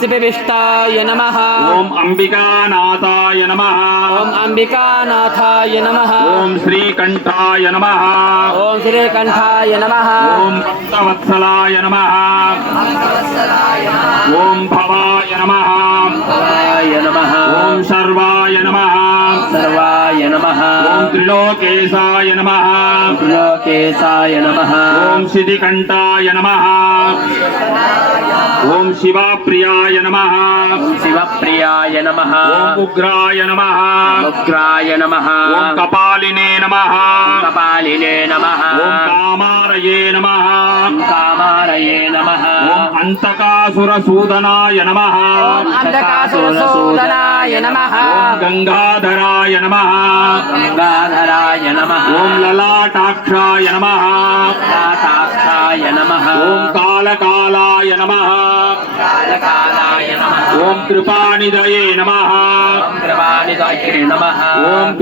सिपिविष्टाय नमः। ओम अंबिकानाथाय नमः। ओम अंबिकानाथाय नमः। ओम श्रीकंठाय नमः। ओम श्रीकंठाय नमः। ओम भक्तवत्सलाय नमः। ओम भवाय नमः। भवाय नमः। ओम सर्वाय नमः। सर्वाय नमः। ओम त्रिलोकेशाय नमः। त्रिलोकेशाय नमः। ओम सिद्धिकंठाय नमः। ओम शिवप्रियाय नमः। ओम शिवप्रियाय नमः। ओम उग्राय नमः। उग्राय नमः। ओम कपालिने नमः। कपालिने नमः। ओम कामारये नमः। कामारये नमः। ओम अंतकासुरसूदनाय नमः। अंधकासुरसूदनाय नमः। ओम गंगाधराय नमः। गंगाधराय नमः। ओम ललाटाक्षाय नमः। ललाटाक्षाय नमः। ओम कालकालाय नमः। कालकालाय नमः। ओम कृपानिधये नमः। ओम कृपानिधये नमः। ओम